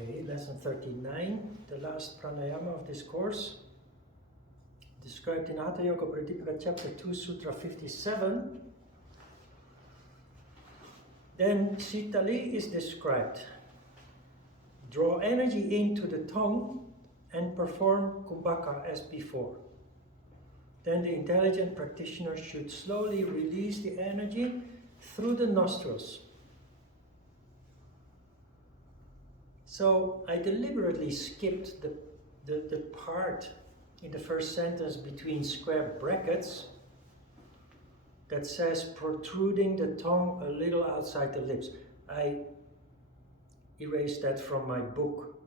Okay, lesson 39, the last pranayama of this course, described in Hatha Yoga Pradipika chapter 2, Sutra 57. Then Sitali is described. Draw energy into the tongue and perform kumbhaka as before. Then the intelligent practitioner should slowly release the energy through the nostrils. So I deliberately skipped the part in the first sentence between square brackets that says protruding the tongue a little outside the lips. I erased that from my book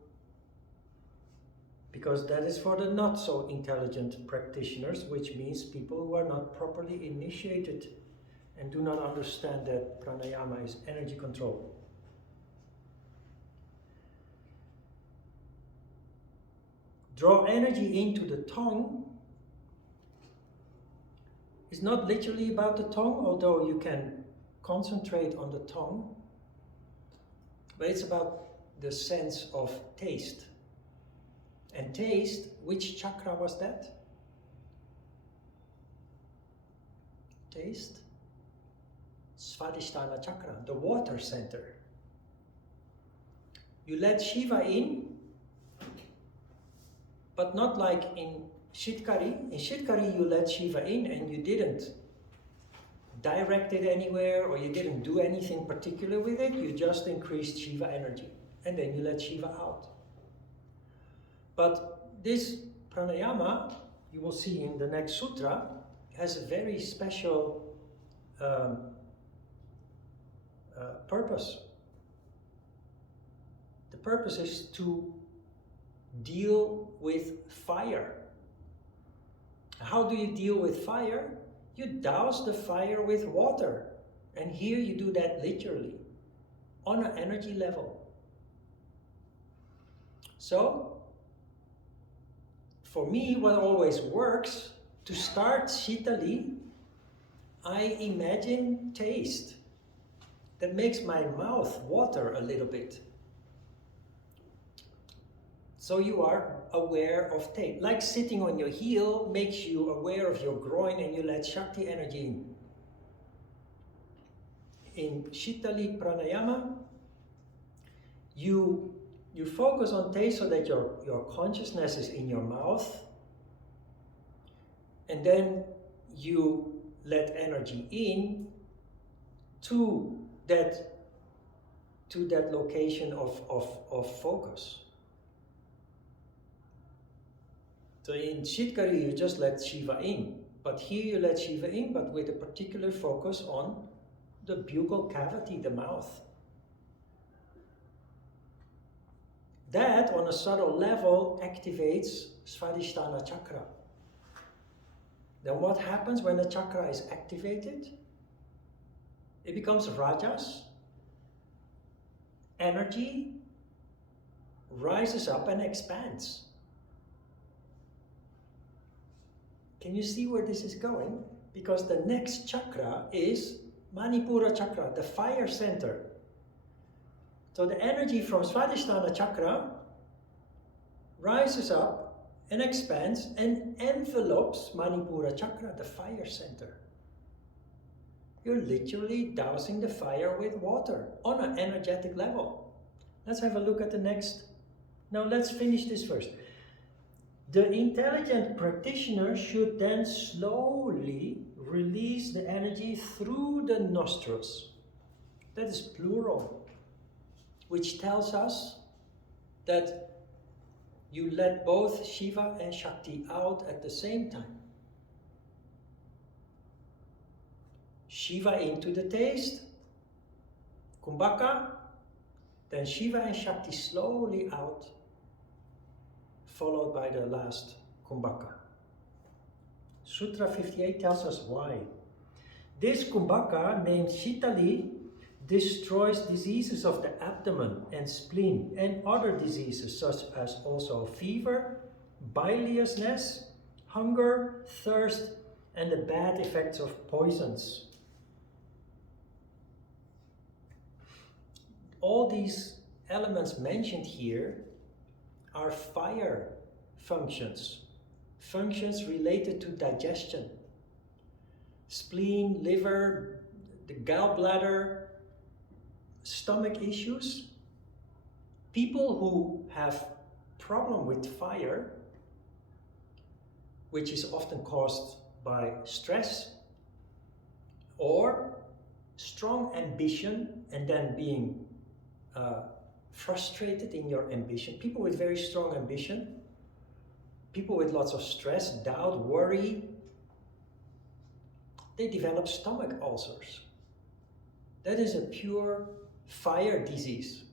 because that is for the not so intelligent practitioners, which means people who are not properly initiated and do not understand that pranayama is energy control. Draw energy into the tongue is not literally about the tongue, although you can concentrate on the tongue, but it's about the sense of taste. And taste, which chakra was that? Taste? Svadhisthana chakra, the water center. You let Shiva in, but not like in Shitkari. In Shitkari you let Shiva in and you didn't direct it anywhere or you didn't do anything particular with it, you just increased Shiva energy and then you let Shiva out. But this pranayama, you will see in the next sutra, has a very special purpose. The purpose is to deal with fire. How do you deal with fire? You douse the fire with water. And here you do that literally, on an energy level. So, for me, what always works, to start Sitali, I imagine taste. That makes my mouth water a little bit. So you are aware of taste. Like sitting on your heel makes you aware of your groin and you let Shakti energy in. In Sitali Pranayama, you focus on taste so that your consciousness is in your mouth. And then you let energy in to that location of focus. So in Shitkari you just let Shiva in, but here you let Shiva in, but with a particular focus on the buccal cavity, the mouth. That, on a subtle level, activates Svadhisthana chakra. Then what happens when the chakra is activated? It becomes rajas. Energy rises up and expands. Can you see where this is going? Because the next chakra is Manipura chakra, the fire center. So the energy from Svadhisthana chakra rises up and expands and envelopes Manipura chakra, the fire center. You're literally dousing the fire with water on an energetic level. Let's have a look at the next. Now let's finish this first. The intelligent practitioner should then slowly release the energy through the nostrils. That is plural, which tells us that you let both Shiva and Shakti out at the same time. Shiva into the taste, kumbhaka, then Shiva and Shakti slowly out, followed by the last kumbhaka. Sutra 58 tells us why. This kumbhaka, named Sitali, destroys diseases of the abdomen and spleen and other diseases such as also fever, biliousness, hunger, thirst, and the bad effects of poisons. All these elements mentioned here are fire functions, functions related to digestion, spleen, liver, the gallbladder, stomach issues. People who have problem with fire, which is often caused by stress or strong ambition and then being frustrated in your ambition. People with very strong ambition, people with lots of stress, doubt, worry, they develop stomach ulcers. That is a pure fire disease.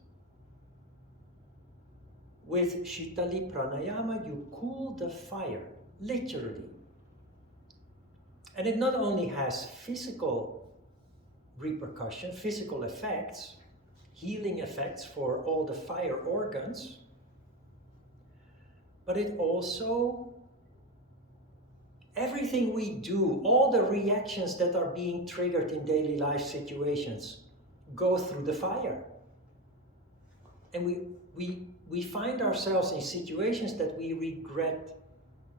With Sitali Pranayama, you cool the fire, literally. And it not only has physical repercussion, physical effects, healing effects for all the fire organs, but it also, everything we do, all the reactions that are being triggered in daily life situations go through the fire. And we find ourselves in situations that we regret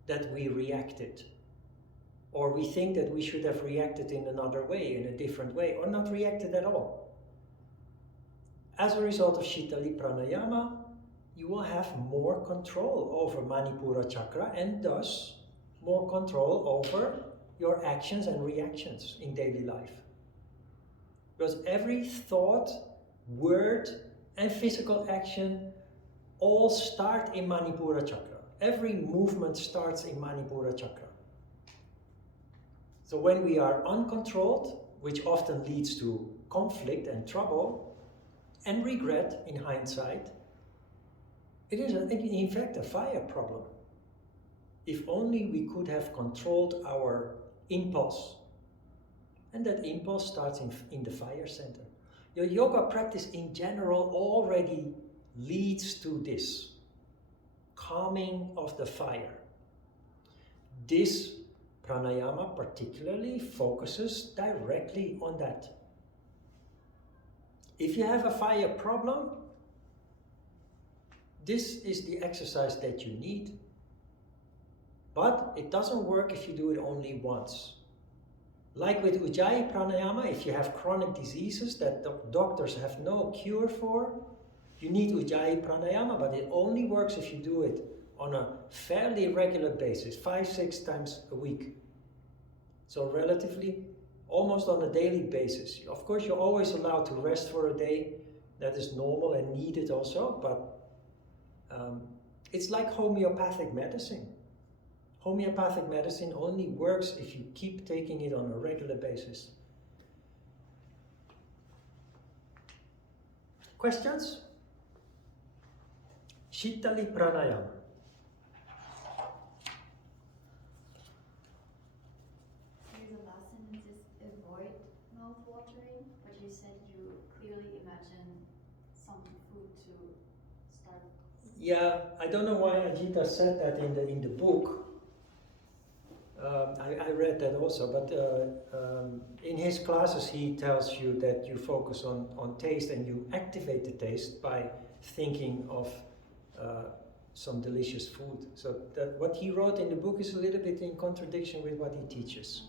that we reacted. Or we think that we should have reacted in another way, in a different way, or not reacted at all. As a result of Sitali Pranayama, you will have more control over Manipura chakra and thus more control over your actions and reactions in daily life. Because every thought, word, and physical action all start in Manipura chakra. Every movement starts in Manipura chakra. So when we are uncontrolled, which often leads to conflict and trouble, and regret in hindsight, it is in fact a fire problem. If only we could have controlled our impulse. And that impulse starts in the fire center. Your yoga practice in general already leads to this calming of the fire. This pranayama particularly focuses directly on that. If you have a fire problem, this is the exercise that you need. But it doesn't work if you do it only once. Like with Ujjayi Pranayama, if you have chronic diseases that the doctors have no cure for, you need Ujjayi Pranayama, but it only works if you do it on a fairly regular basis, 5-6 times a week. So relatively, almost on a daily basis. Of course, you're always allowed to rest for a day. That is normal and needed also, but it's like homeopathic medicine. Homeopathic medicine only works if you keep taking it on a regular basis. Questions? Sitali Pranayama. The last sentence is avoid mouth-watering, but you said you clearly imagine some food to start. Yeah, I don't know why Ajita said that in the book. I read that also, but in his classes he tells you that you focus on taste and you activate the taste by thinking of some delicious food. So that what he wrote in the book is a little bit in contradiction with what he teaches.